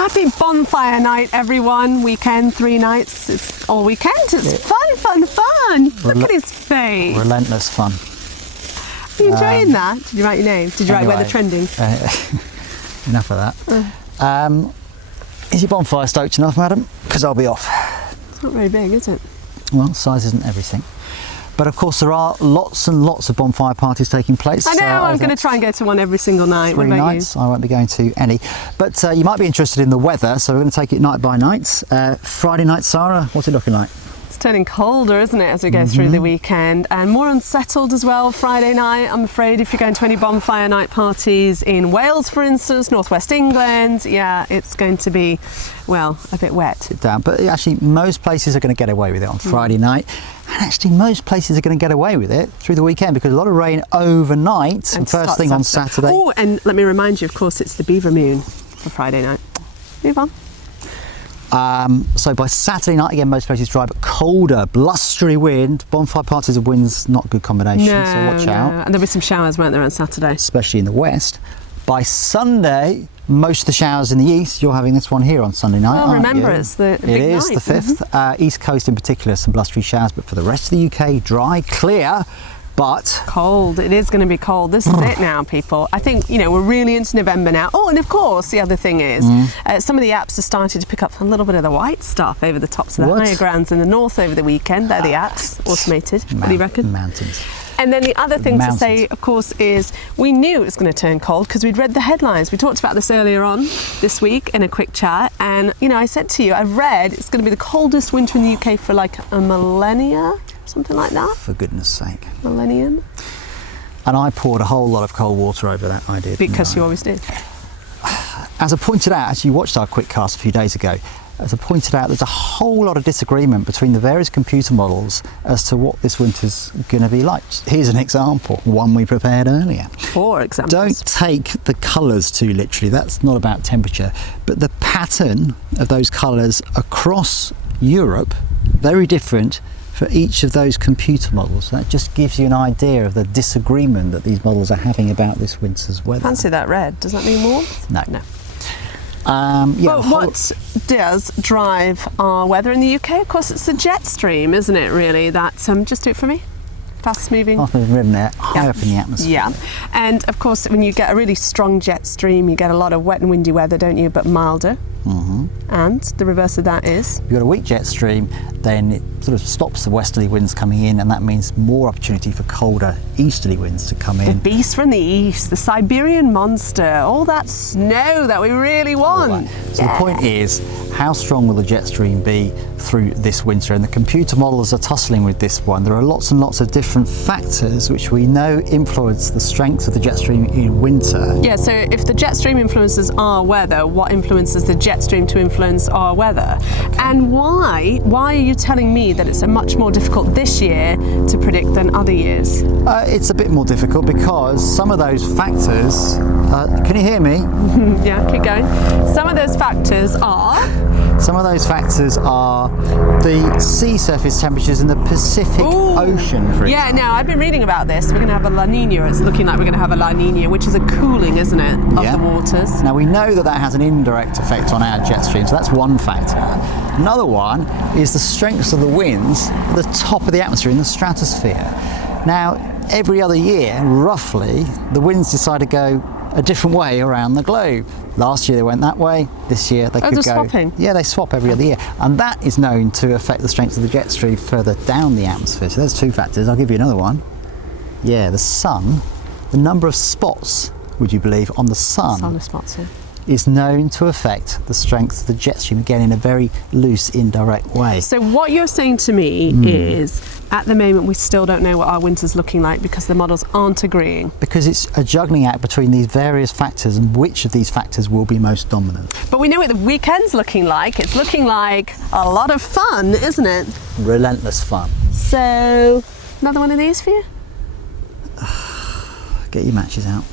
Happy bonfire night, everyone. Weekend, 3 nights. It's all weekend. It's fun, fun, fun. Look at his face. Relentless fun. Are you enjoying that? Did you write your name? Did you write weather trending? Enough of that. Is your bonfire stoked enough, madam? Because I'll be off. It's not very big, is it? Well, size isn't everything. But of course there are lots and lots of bonfire parties taking place. I know, I'm going to try and go to one every single night. 3 nights, I won't be going to any. But you might be interested in the weather, so we're going to take it night by night. Friday night, Sara, what's it looking like? It's turning colder, isn't it, as we go through the weekend, and more unsettled as well Friday night. I'm afraid if you're going to any bonfire night parties in Wales, for instance, northwest England, yeah, it's going to be, well, a bit wet. Sit down, but actually most places are going to get away with it on Friday night. And actually most places are going to get away with it through the weekend because a lot of rain overnight and first thing on Saturday. Oh, and let me remind you, of course, it's the Beaver Moon for Friday night. Move on. So by Saturday night, again, most places dry, but colder, blustery wind. Bonfire parties and winds, not a good combination, so watch out. And there'll be some showers, won't there, on Saturday? Especially in the west. By Sunday, most of the showers in the east. You're having this one here on Sunday night, well, remember, it's the big night. It is the 5th. East coast in particular, some blustery showers, but for the rest of the UK, dry, clear, but cold. It is going to be cold. This is it now, people. I think, you know, we're really into November now. Oh, and of course, the other thing is, some of the apps are starting to pick up a little bit of the white stuff over the tops of the higher grounds in the north over the weekend. They're the apps, automated. What do you reckon? Mountains. And then the other thing to say, of course, is we knew it was going to turn cold because we'd read the headlines. We talked about this earlier on this week in a quick chat. And, you know, I said to you, I've read it's going to be the coldest winter in the UK for like a millennia, something like that. For goodness sake. Millennium. And I poured a whole lot of cold water over that idea. Because you always did. As I pointed out, as you watched our quick cast a few days ago, as I pointed out, there's a whole lot of disagreement between the various computer models as to what this winter's going to be like. Here's an example, one we prepared earlier. 4 examples. Don't take the colours too literally, that's not about temperature, but the pattern of those colours across Europe, very different for each of those computer models. That just gives you an idea of the disagreement that these models are having about this winter's weather. Fancy that red. Does that mean warmth? No. No. Yeah, but what does drive our weather in the UK? Of course, it's the jet stream, isn't it, really? That, just do it for me. Fast moving. Fast moving ribbon there, high up in the atmosphere. Yeah. And of course, when you get a really strong jet stream, you get a lot of wet and windy weather, don't you? But milder. And the reverse of that is? You've got a weak jet stream, then it sort of stops the westerly winds coming in, and that means more opportunity for colder easterly winds to come in. The beast from the east, the Siberian monster, all that snow that we really want. So the point is, how strong will the jet stream be through this winter? And the computer models are tussling with this one. There are lots and lots of different factors which we know influence the strength of the jet stream in winter. Yeah, so if the jet stream influences our weather, what influences the jet stream to influence our weather? And why are you telling me that it's a much more difficult this year to predict than other years? It's a bit more difficult because some of those factors, can you hear me? Yeah, keep going. Some of those factors are the sea surface temperatures in the Pacific Ocean, for example. Yeah, now I've been reading about this. We're going to have a La Nina. It's looking like we're going to have a La Nina, which is a cooling, isn't it, of the waters. Now we know that has an indirect effect on our jet stream, so that's one factor. Another one is the strength of the winds at the top of the atmosphere in the stratosphere. Now, every other year, roughly, the winds decide to go a different way around the globe. Last year they went that way, this year they could go... swapping? Yeah, they swap every other year. And that is known to affect the strength of the jet stream further down the atmosphere. So there's 2 factors. I'll give you another one. Yeah, the sun, the number of spots, would you believe, on the sun... Solar spots, yeah. ...is known to affect the strength of the jet stream, again, in a very loose, indirect way. So what you're saying to me is, at the moment, we still don't know what our winter's looking like because the models aren't agreeing. Because it's a juggling act between these various factors and which of these factors will be most dominant. But we know what the weekend's looking like. It's looking like a lot of fun, isn't it? Relentless fun. So, another one of these for you? Get your matches out.